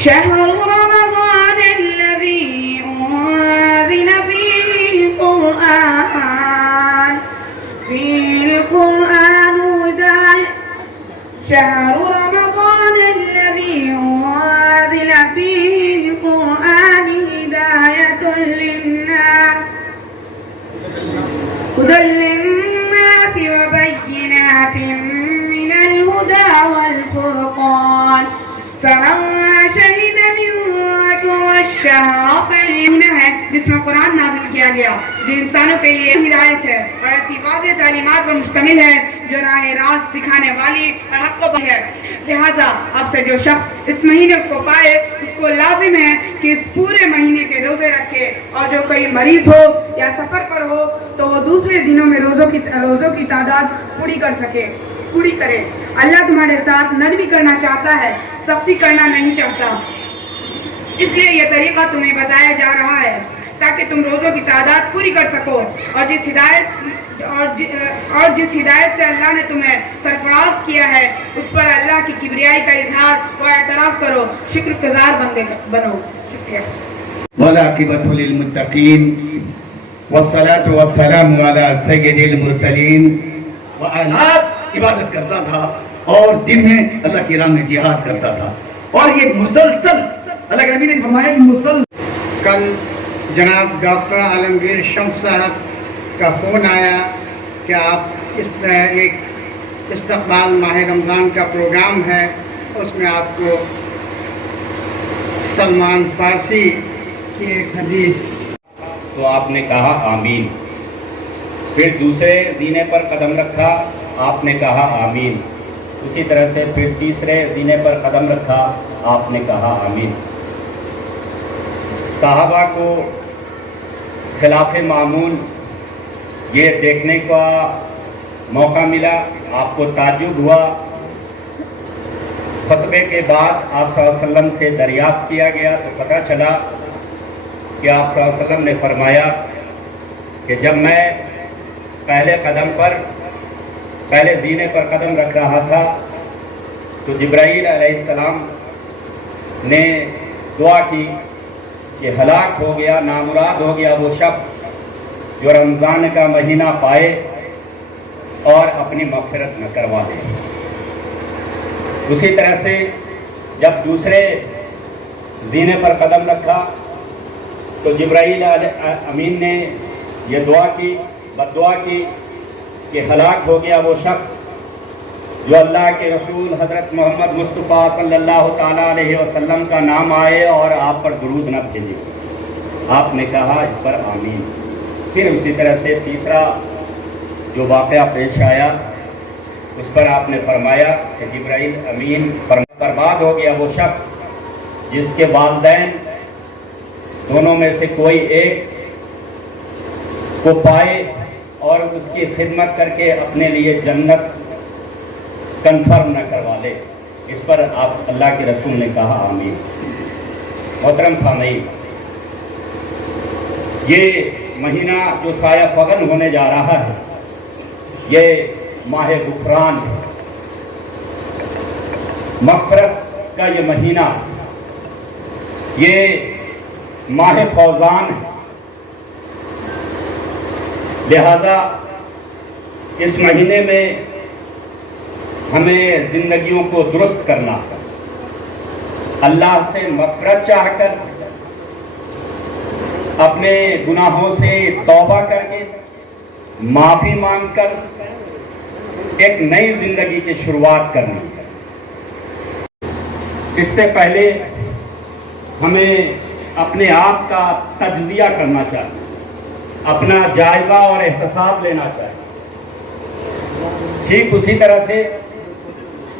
شهر رمضان الذي أنزل فيه القرآن هداية للناس هدى للناس وبينات من الهدى والفرقان فمن شهد منكم الشهر فليمنه ہے جس میں قرآن نازل کیا گیا جو انسانوں کے لیے ہدایت ہے اور ایسی واضح تعلیمات پر مشتمل ہے جو راہ راست دکھانے والی اور حق کو ہے۔ لہذا اب سے جو شخص اس مہینے کو پائے اس کو لازم ہے کہ اس پورے مہینے کے روزے رکھے اور جو کوئی مریض ہو یا سفر پر ہو تو وہ دوسرے دنوں میں روزوں کی تعداد پوری کرے۔ اللہ تمہارے ساتھ نرمی کرنا چاہتا ہے، سختی کرنا نہیں چاہتا، اس لیے یہ طریقہ تمہیں بتایا جا رہا ہے تاکہ تم روزوں کی تعداد پوری کر سکو اور جس ہدایت سے اللہ نے تمہیں سرفراز کیا ہے اس پر اللہ کی کبریائی کا اظہار و اعتراف کرو، شکر گزار بندے بنو۔ شکریہ۔ والعاقبۃ للمتقین والصلاۃ والسلام علی سید المرسلین۔ عبادت کرتا تھا اور دن میں اللہ کی راہ میں جہاد کرتا تھا اور یہ مسلسل اللہ کے نبی نے فرمایا کہ مسلسل۔ کل جناب ڈاکٹر عالمگیر شمس صاحب کا فون آیا کہ آپ اس ایک استقبال ماہ رمضان کا پروگرام ہے، اس میں آپ کو سلمان فارسی کی ایک حدیث۔ تو آپ نے کہا آمین، پھر دوسرے زینے پر قدم رکھا، آپ نے کہا آمین، اسی طرح سے پھر تیسرے زینے پر قدم رکھا، آپ نے کہا آمین۔ صحابہ کو خلاف معمول یہ دیکھنے کا موقع ملا، آپ کو تعجب ہوا۔ خطبے کے بعد آپ صلی اللہ علیہ وسلم سے دریافت کیا گیا تو پتہ چلا کہ آپ صلی اللہ علیہ وسلم نے فرمایا کہ جب میں پہلے زینے پر قدم رکھ رہا تھا تو جبرائیل علیہ السلام نے دعا کی کہ ہلاک ہو گیا، نامراد ہو گیا وہ شخص جو رمضان کا مہینہ پائے اور اپنی مغفرت نہ کروا دے۔ اسی طرح سے جب دوسرے زینے پر قدم رکھا تو جبرائیل امین نے یہ بد دعا کی کہ ہلاک ہو گیا وہ شخص جو اللہ کے رسول حضرت محمد مصطفیٰ صلی اللہ تعالیٰ علیہ وسلم کا نام آئے اور آپ پر درود نہ بھیجے۔ آپ نے کہا اس پر آمین۔ پھر اسی طرح سے تیسرا جو واقعہ پیش آیا اس پر آپ نے فرمایا کہ جبرائیل امین برباد ہو گیا وہ شخص جس کے والدین دونوں میں سے کوئی ایک کو پائے اور اس کی خدمت کر کے اپنے لیے جنت کنفرم نہ کروا لے۔ اس پر آپ اللہ کے رسول نے کہا آمین۔ محترم سامعین، یہ مہینہ جو سایہ فغن ہونے جا رہا ہے یہ ماہ غفران ہے، مغفرت کا یہ مہینہ، یہ ماہ فوزان ہے۔ لہذا اس مہینے میں ہمیں زندگیوں کو درست کرنا، اللہ سے مغفرت چاہ کر، اپنے گناہوں سے توبہ کر کے، معافی مانگ کر ایک نئی زندگی کی شروعات کرنی۔ اس سے پہلے ہمیں اپنے آپ کا تجزیہ کرنا چاہیے، اپنا جائزہ اور احتساب لینا چاہیے۔ ٹھیک اسی طرح سے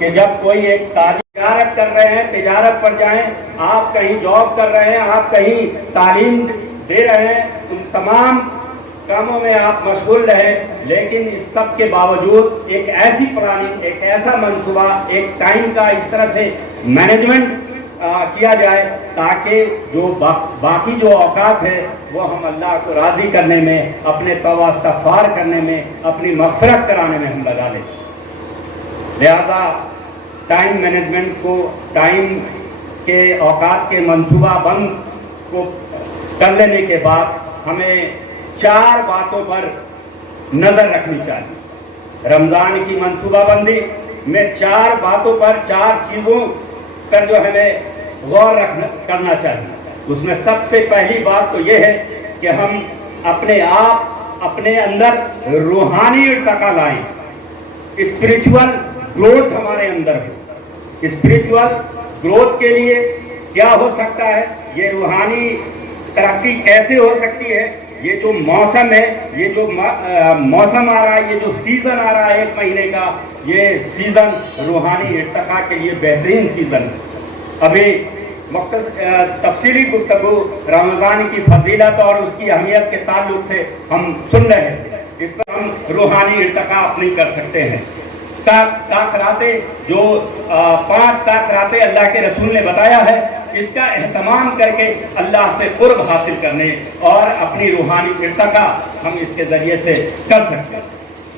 کہ جب کوئی ایک تجارت کر رہے ہیں، تجارت پر جائیں، آپ کہیں جاب کر رہے ہیں، آپ کہیں تعلیم دے رہے ہیں، ان تمام کاموں میں آپ مشغول رہے، لیکن اس سب کے باوجود ایک ایسی پلاننگ، ایک ایسا منصوبہ، ایک ٹائم کا اس طرح سے مینجمنٹ کیا جائے تاکہ جو باقی جو اوقات ہے وہ ہم اللہ کو راضی کرنے میں، اپنے توبہ استغفار کرنے میں، اپنی مغفرت کرانے میں ہم لگا لیں۔ لہذا ٹائم مینجمنٹ کو، ٹائم کے اوقات کے منصوبہ بند کو کر لینے کے بعد ہمیں 4 باتوں پر نظر رکھنی چاہیے۔ رمضان کی منصوبہ بندی میں 4 باتوں پر، 4 چیزوں پر جو ہمیں غور کرنا چاہیے۔ اس میں سب سے پہلی بات تو یہ ہے کہ ہم اپنے آپ، اپنے اندر روحانی ارتقا لائیں، اسپریچول گروتھ ہمارے اندر ہو۔ اسپریچول گروتھ کے لیے کیا ہو سکتا ہے، یہ روحانی ترقی کیسے ہو سکتی ہے؟ یہ جو موسم ہے، یہ جو موسم آ رہا ہے، یہ جو سیزن آ رہا ہے 1 مہینے کا، یہ سیزن روحانی ارتقا کے لیے بہترین سیزن ہے۔ ابھی تفصیلی گفتگو رمضان کی فضیلت اور اس کی اہمیت کے تعلق سے ہم سن رہے ہیں، اس پر ہم روحانی ارتقا اپنی کر سکتے ہیں۔ تاخراتے جو 5 تاخراتے اللہ کے رسول نے بتایا ہے، اس کا اہتمام کر کے اللہ سے قرب حاصل کرنے اور اپنی روحانی ارتقا ہم اس کے ذریعے سے کر سکتے ہیں۔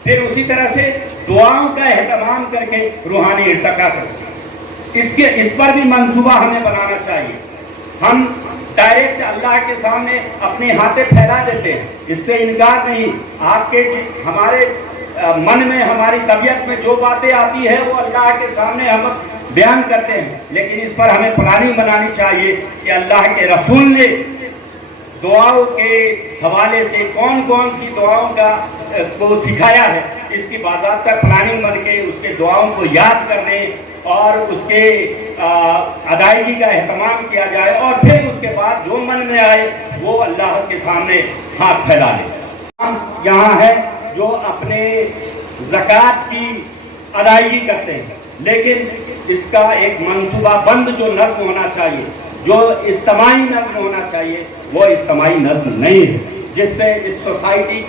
پھر اسی طرح سے دعاؤں کا اہتمام کر کے روحانی ارتقا کرتے ہیں۔ اس پر بھی منصوبہ ہمیں بنانا چاہیے۔ ہم ڈائریکٹ اللہ کے سامنے اپنے ہاتھیں پھیلا دیتے ہیں، اس سے انکار نہیں۔ آپ کے ہمارے من میں، ہماری طبیعت میں جو باتیں آتی ہیں وہ اللہ کے سامنے ہم بیان کرتے ہیں، لیکن اس پر ہمیں پلاننگ بنانی چاہیے کہ اللہ کے رسول نے دعاؤں کے حوالے سے کون کون سی دعاؤں کو سکھایا ہے، اس کی باضابطہ پلاننگ بن کے اس کے دعاؤں کو یاد کرنے اور اس کے ادائیگی کا اہتمام کیا جائے، اور پھر اس کے بعد جو من میں آئے وہ اللہ کے سامنے ہاتھ پھیلا لے۔ ہم یہاں ہے جو اپنے زکوٰۃ کی ادائیگی کرتے ہیں، لیکن اس کا ایک منصوبہ بند جو نظم ہونا چاہیے، جو اجتماعی نظم ہونا چاہیے، وہ اجتماعی نظم نہیں ہے، جس سے اس سوسائٹی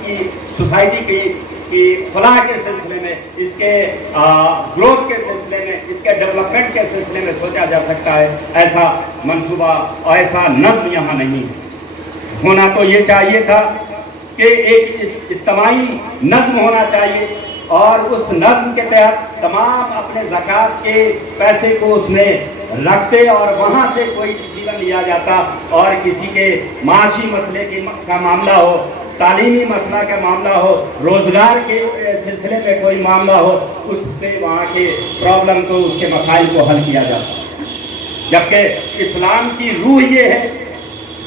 کی فلاح کے سلسلے میں، اس کے گروتھ کے سلسلے میں، اس کے ڈیولپمنٹ کے سلسلے میں سوچا جا سکتا ہے۔ ایسا منصوبہ، ایسا نظم یہاں نہیں ہے۔ ہونا تو یہ چاہیے تھا کہ ایک اجتماعی نظم ہونا چاہیے، اور اس نظم کے تحت تمام اپنے زکوٰۃ کے پیسے کو اس میں رکھتے، اور وہاں سے کوئی ڈیسیژن لیا جاتا، اور کسی کے معاشی مسئلے کا معاملہ ہو، تعلیمی مسئلہ کا معاملہ ہو، روزگار کے سلسلے میں کوئی معاملہ ہو، اس سے وہاں کے پرابلم کو، اس کے مسائل کو حل کیا جاتا۔ جبکہ اسلام کی روح یہ ہے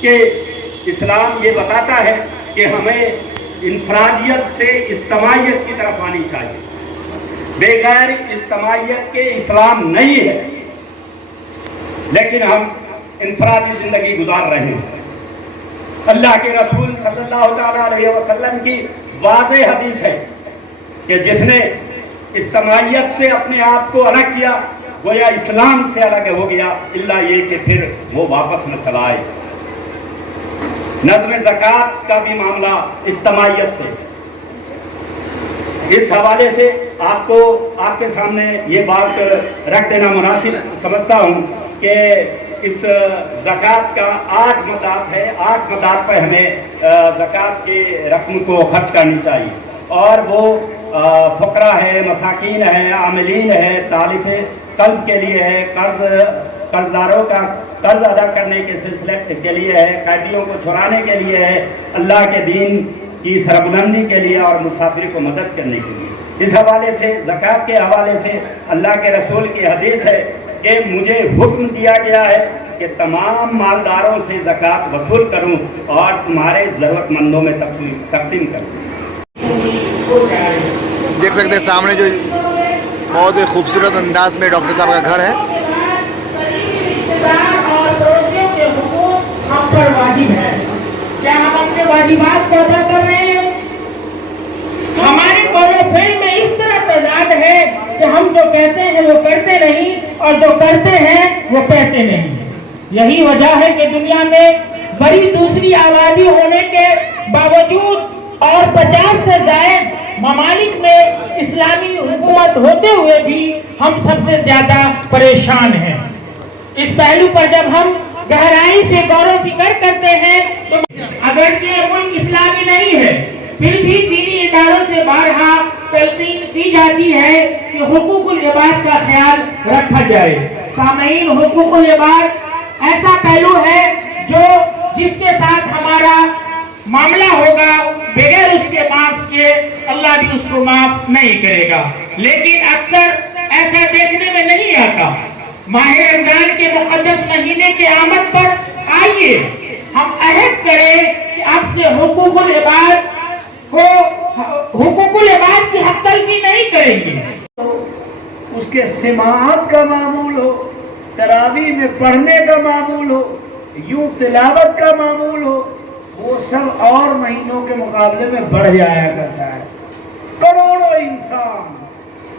کہ اسلام یہ بتاتا ہے کہ ہمیں انفرادیت سے اجتماعیت کی طرف آنی چاہیے۔ بغیر اجتماعیت کے اسلام نہیں ہے، لیکن ہم انفرادی زندگی گزار رہے ہیں۔ اللہ کے رسول صلی اللہ تعالیٰ علیہ وسلم کی واضح حدیث ہے کہ جس نے اجتماعیت سے اپنے آپ کو الگ کیا، گویا اسلام سے الگ ہو گیا، الا یہ کہ پھر وہ واپس نہ چلا آئے۔ نظم زکوٰۃ کا بھی معاملہ اجتماعیت سے، اس حوالے سے آپ کے سامنے یہ بات رکھ دینا مناسب سمجھتا ہوں کہ اس زکوٰۃ کا 8 مدات ہے، 8 مدات پر ہمیں زکوٰۃ کے رقم کو خرچ کرنی چاہیے، اور وہ فقراء ہے، مساکین ہے، عاملین ہے، تالف قلب کے لیے ہے، قرضداروں کا قرض ادا کرنے کے سلسلے کے لیے ہے، قیدیوں کو چھڑانے کے لیے ہے، اللہ کے دین کی سربلندی کے لیے، اور مسافر کو مدد کرنے کے لیے۔ اس حوالے سے زکوٰۃ کے حوالے سے اللہ کے رسول کی حدیث ہے کہ مجھے حکم دیا گیا ہے کہ تمام مالداروں سے زکوٰۃ وصول کروں اور تمہارے ضرورت مندوں میں تقسیم کروں۔ دیکھ سکتے ہیں سامنے جو بہت ہی خوبصورت انداز میں ڈاکٹر صاحب کا گھر ہے۔ ہم پر واجب ہے، کیا ہم اپنے واجبات کو ادا کر رہے ہیں؟ ہمارے قول و فعل میں اس طرح تعداد ہے کہ ہم جو کہتے ہیں وہ کرتے نہیں اور جو کرتے ہیں وہ کہتے نہیں. یہی وجہ ہے کہ دنیا میں بڑی دوسری آبادی ہونے کے باوجود اور 50 سے زائد ممالک میں اسلامی حکومت ہوتے ہوئے بھی ہم سب سے زیادہ پریشان ہیں. اس پہلو پر جب ہم گہرائی سے غور و فکر کرتے ہیں تو اگرچہ ملک اسلامی نہیں ہے پھر بھی دینی اداروں سے بارہا تلقین کی جاتی ہے کہ حقوق العباد کا خیال رکھا جائے. سامعین، حقوق العباد ایسا پہلو ہے جس کے ساتھ ہمارا معاملہ ہوگا بغیر اس کے معاف کے اللہ بھی اس کو معاف نہیں کرے گا. لیکن اکثر ایسا دیکھنے میں نہیں آتا. ماہ رمضان کے مقدس مہینے کے آمد پر آئیے ہم عہد کریں کہ اب سے حقوق العباد کی حق تلفی نہیں کریں گے. اس کے سماعت کا معمول ہو، تراویح میں پڑھنے کا معمول ہو، یوں تلاوت کا معمول ہو، وہ سب اور مہینوں کے مقابلے میں بڑھ جایا کرتا ہے. کروڑوں انسان،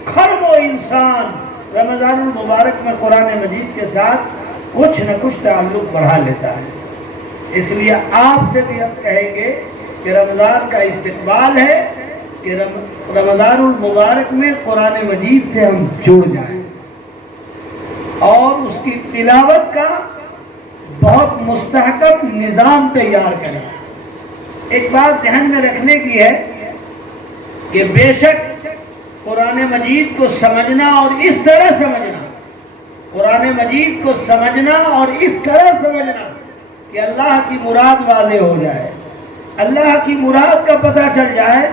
کھربوں انسان رمضان المبارک میں قرآن مجید کے ساتھ کچھ نہ کچھ تعلق بڑھا لیتا ہے. اس لیے آپ سے بھی ہم کہیں گے کہ رمضان کا استقبال ہے کہ رمضان المبارک میں قرآن مجید سے ہم جڑ جائیں اور اس کی تلاوت کا بہت مستحکم نظام تیار کریں. ایک بات ذہن میں رکھنے کی ہے کہ بے شک قرآن مجید کو سمجھنا اور اس طرح سمجھنا، قرآن مجید کو سمجھنا اور اس طرح سمجھنا کہ اللہ کی مراد واضح ہو جائے، اللہ کی مراد کا پتہ چل جائے،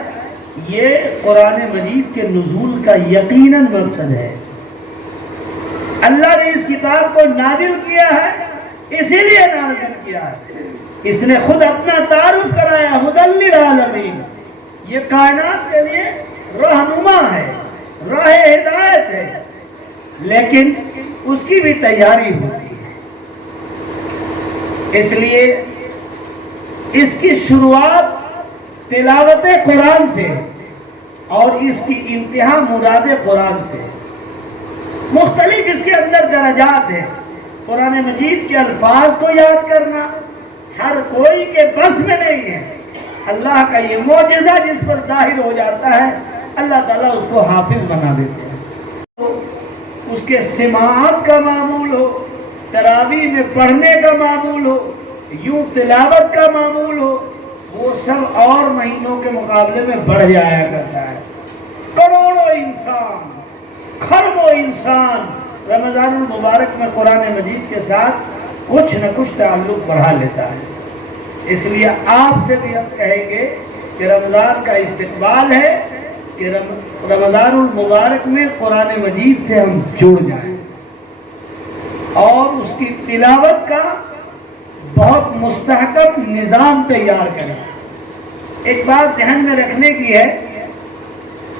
یہ قرآن مجید کے نزول کا یقیناً مقصد ہے. اللہ نے اس کتاب کو نازل کیا ہے، اسی لیے نازل کیا ہے. اس نے خود اپنا تعارف کرایا، ہدی للعالمین، یہ کائنات کے لیے رہنما ہے، راہ ہدایت ہے. لیکن اس کی بھی تیاری ہوتی ہے. اس لیے اس کی شروعات تلاوت قرآن سے اور اس کی انتہا مراد قرآن سے. مختلف اس کے اندر درجات ہیں. قرآن مجید کے الفاظ کو یاد کرنا ہر کوئی کے بس میں نہیں ہے. اللہ کا یہ معجزہ جس پر ظاہر ہو جاتا ہے، اللہ تعالیٰ اس کو حافظ بنا دیتے ہیں. اس کے سماعت کا معمول ہو، تراویح میں پڑھنے کا معمول ہو، یوں تلاوت کا معمول ہو، وہ سب اور مہینوں کے مقابلے میں بڑھ جایا کرتا ہے. کروڑوں انسان، کھربوں انسان رمضان المبارک میں قرآن مجید کے ساتھ کچھ نہ کچھ تعلق بڑھا لیتا ہے. اس لیے آپ سے بھی ہم کہیں گے کہ رمضان کا استقبال ہے کہ رمضان المبارک میں قرآن مجید سے ہم جڑ جائیں اور اس کی تلاوت کا بہت مستحکم نظام تیار کریں. ایک بات ذہن میں رکھنے کی ہے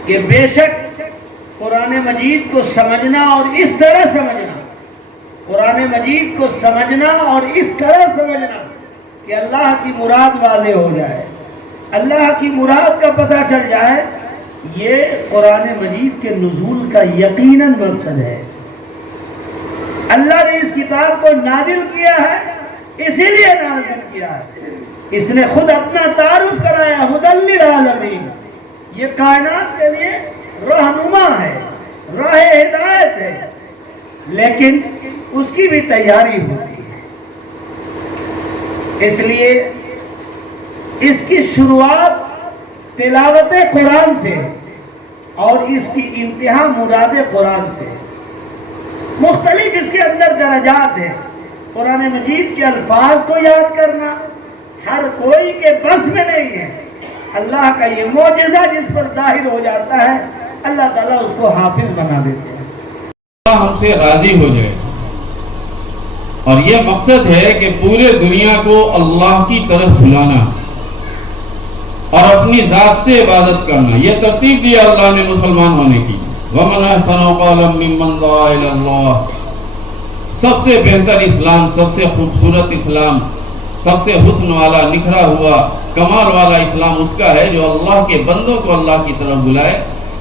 کہ بے شک قرآن مجید کو سمجھنا اور اس طرح سمجھنا، قرآن مجید کو سمجھنا اور اس طرح سمجھنا کہ اللہ کی مراد واضح ہو جائے، اللہ کی مراد کا پتہ چل جائے، یہ قرآن مجید کے نزول کا یقیناً مقصد ہے. اللہ نے اس کتاب کو نازل کیا ہے، اسی لیے نازل کیا ہے. اس نے خود اپنا تعارف کرایا، ہدی للعالمین، یہ کائنات کے لیے رہنما ہے، راہ ہدایت ہے. لیکن اس کی بھی تیاری ہوتی ہے. اس لیے اس کی شروعات تلاوت قرآن سے اور اس کی انتہا مراد قرآن سے. مختلف اس کے اندر درجات ہیں. قرآن مجید کے الفاظ کو یاد کرنا ہر کوئی کے بس میں نہیں ہے. اللہ کا یہ معجزہ جس پر ظاہر ہو جاتا ہے، اللہ تعالیٰ اس کو حافظ بنا دیتے ہیں. اللہ ہم سے راضی ہو جائے، اور یہ مقصد ہے کہ پورے دنیا کو اللہ کی طرف بلانا اور اپنی ذات سے عبادت کرنا. یہ ترتیب دیا اللہ نے مسلمان ہونے کی. وَمَنْ أَحْسَنُ قَوْلًا مِّمَّنْ دَعَا إِلَى اللَّهِ، سب سے بہتر اسلام، سب سے خوبصورت اسلام، سب سے حسن والا، نکھرا ہوا، کمال والا اسلام اس کا ہے جو اللہ کے بندوں کو اللہ کی طرف بلائے.